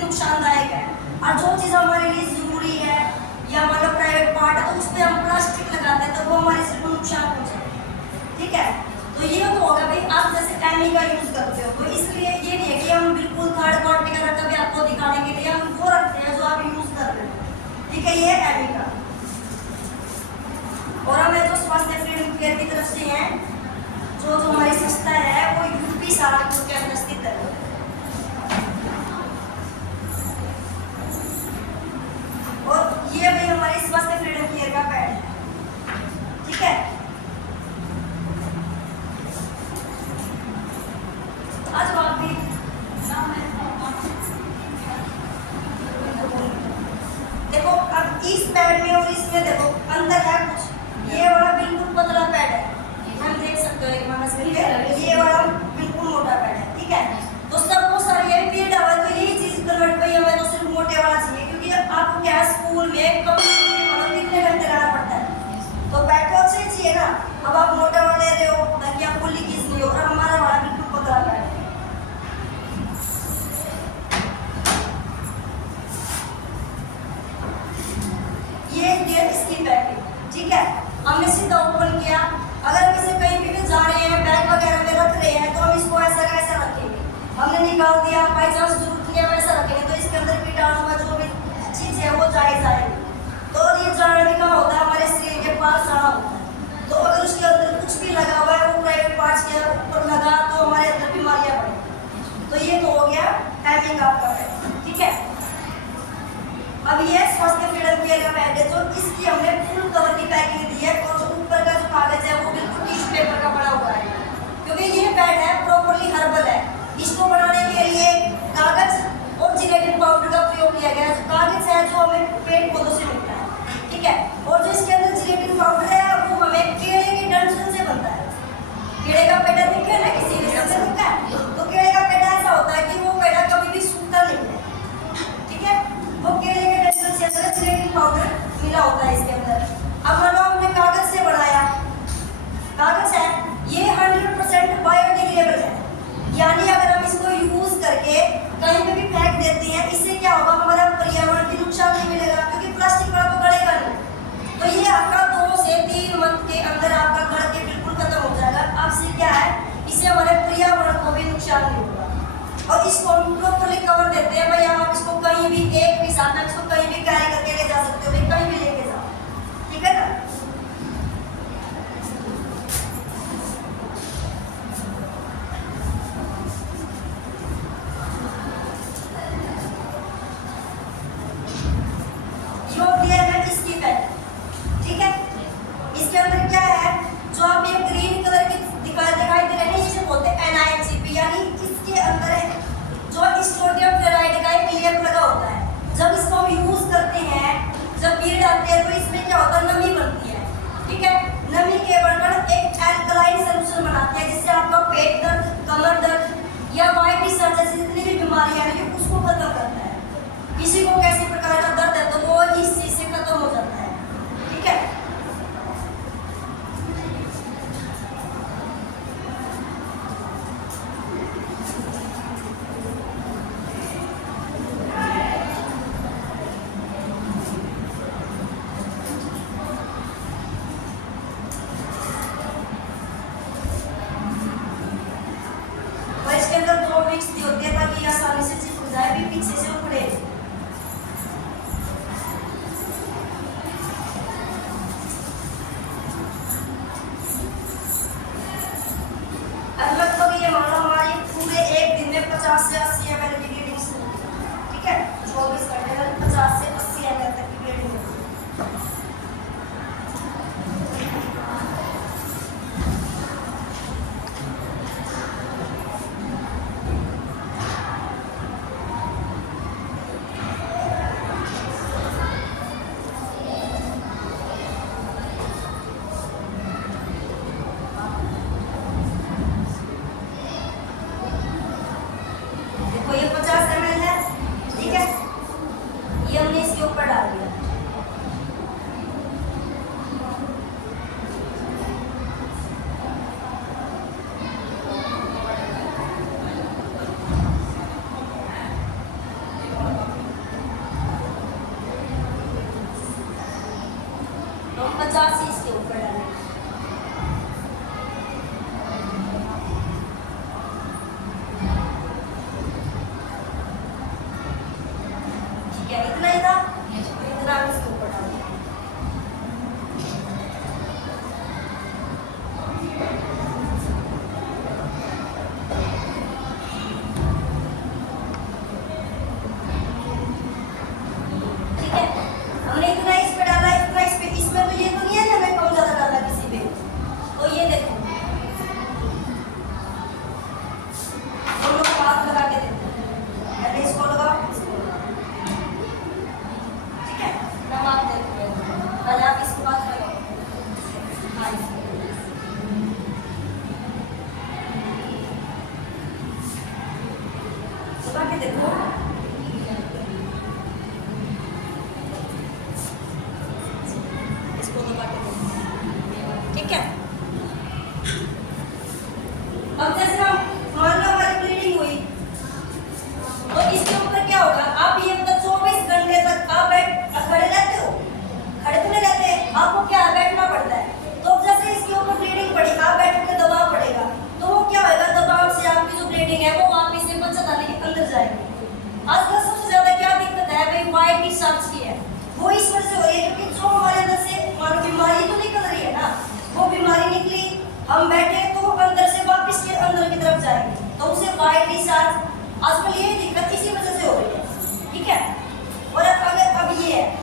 भी नुकसानदायक है। और जो चीज़ हमारे लिए ज़रूरी है या मतलब प्राइवेट पार्ट है तो उस पर हम प्लास्टिक लगाते हैं तो वो हमारे शरीर को नुकसान पहुँचाए। ठीक है, तो ये तो होगा भाई आप जैसे एमी का यूज़ करते हो, तो इसलिए ये नहीं है कि हम बिल्कुल थर्ड क्वालिटी का रखा भी आपको दिखाने के लिए हम वो रखते हैं जो आप यूज़ कर रहे हो। ठीक है, ये है एमी का। और हमें जो स्वास्थ्य फ्रीडम केयर की तरफ से है, जो हमारी संस्था है वो यूपी सहारनपुर के अंदर स्थित है। और ये भाई हमारी स्वास्थ्य फ्रीडम केयर का पैड है। ठीक है, आज बात भी देखो, अब इस पैड में और इसमें देखो अंतर है कुछ। ये वाला बिल्कुल पतला पैड है, हम देख सकते हो एक मानस में, ये वाला बिल्कुल मोटा पैड है। ठीक है, तो सबको सारी ये पीरियड आवा तो यही चीज कन्वर्ट भाई हमें तो सिर्फ मोटे वाला चाहिए, क्योंकि आपको क्या है स्कूल में कम कितने घंटे रहना पड़ता है, तो पैड तो अच्छा ही चाहिए ना। अब आप मोटा वाला ले रहे हो ताकि आपको लीकेज नहीं हो, और हमारा वाला बिल्कुल पतला पैड है। ये इसकी पैकिंग। ठीक है, हमने सीधा ओपन किया, अगर हम इसे कहीं भी जा रहे हैं बैग वगैरह में रख रहे हैं तो हम इसको ऐसा कैसा रखेंगे, हमने निकाल दिया बाई चांस जरूरत नहीं है वैसा रखेंगे तो इसके अंदर कीटाणु का जो भी चीज़ है वो जाएगी। तो ये जाने भी कहाँ होता है, हमारे शरीर के पास जाना होता है। तो अगर उसके अंदर कुछ भी लगा हुआ है वो प्राइवेट पार्ट्स के ऊपर लगा तो हमारे अंदर बीमारियाँ बढ़ेंगी। तो ये तो हो गया हैमिंग आपका पैड। ठीक है, अब ये स्वास्थ्य फ्रीडम केयर का पैड है, जो इसकी हमने फुल कवर की पैकिंग दी है, और जो ऊपर का जो कागज है वो बिल्कुल टिश्यू पेपर का बना हुआ है, क्योंकि ये पैड है प्रॉपर्ली हर्बल है। इसको बनाने के लिए कागज और जिलेटिन पाउडर का प्रयोग किया गया है। कागज है जो हमें पेड़ पौधों से मिलता है। ठीक है, और जो इसके अंदर जिलेटिन पाउडर है वो हमें केले के डंठल से बनता है। केले का पेड़ा देखे ना किसी ने, सबसे दिखता है, तो केले का पेड़ा ऐसा होता है कि वो पेड़ा कभी भी सूखता नहीं है। ठीक है, वो केले के डंठल से अंदर जिलेटिन पाउडर मिला होता है इसके अंदर। अब मानो हमने कागज से बनाया, कागज है ये 100% बायोडिग्रेडेबल है, यानी अगर हम इसको यूज करके कहीं पे भी फेंक देते हैं, इससे क्या होगा, हमारा पर्यावरण भी नुकसान नहीं मिलेगा, क्योंकि प्लास्टिक वाला तो गलेगा नहीं। तो ये आपका 2 से 3 मंथ के अंदर आपका गल के बिल्कुल खत्म हो जाएगा। आपसे क्या है, इससे हमारे पर्यावरण को भी नुकसान नहीं होगा। और इसको हम प्रॉपर्ली कवर देते हैं भाई, आप इसको कहीं भी एक भी साथ में इसको कहीं भी कैरी करके ले जा सकते हो भाई, कहीं भी लेके जाओ। ठीक है ना, इसके अंदर क्या है, जो आप ये ग्रीन कलर की दिखाई दे रहे हैं इसे बोलते हैं NiCP, यानी इसके अंदर है जो स्टोडियम फ्लोराइड का एक लेयर लगा होता है। जब इसको हम यूज करते हैं, जब पीरियड आते हैं तो इसमें क्या होता है, नमी बनती है। ठीक है, नमी के बनकर एक एल्कलाइन सॉल्यूशन बनाते हैं, जिससे आपका पेट दर्द, कमर दर्द या वाइट डिस्चार्ज जैसी जितनी भी बीमारियां हैं उसको खत्म करता है। किसी को कैसे प्रकार का दर्द है तो वो इस चीज से खत्म हो जाता है। ठीक है, इसके अंदर 2 मिक्स दी होती है ताकि आसानी से चिपक जाए, भी पीछे से उखड़े। लगभग ये मानो हमारी पूरे एक दिन में 50 से 80 ml की रीडिंग। ठीक है, 24 घंटे में 50 से 80 ml तक की रीडिंग होती है। ये 50 ml है। ठीक है, ये हमने इसके ऊपर डाल दिया। दबा के देखो। इसको दबा के देखो, ठीक है। अब जैसे हम मान लो हमारी ब्लीडिंग हुई, तो इसके ऊपर क्या होगा, आप ये मतलब 24 घंटे तक आप खड़े रहते हो, खड़े तो नहीं रहते, आपको क्या बैठना पड़ता है। तो जैसे इसके ऊपर ब्लीडिंग पड़ी, आप बैठ के दबाव पड़ेगा, तो वो क्या होगा, दबाव से आपकी जो ब्लीडिंग है वो वापस से बचत आने के अंदर जाएगी। आजकल सबसे ज्यादा क्या दिक्कत है भाई, वाइट डिस्चार्ज की है, वो इस वजह से हो रही है क्योंकि जो हमारे अंदर से मानो बीमारी तो निकल रही है ना, वो बीमारी निकली, हम बैठे तो वो अंदर से वापस के अंदर की तरफ जाएगी, तो उसे वाइट डिस्चार्ज, आजकल यही दिक्कत इसी वजह से हो रही है, ठीक है। और अब अगर अब ये है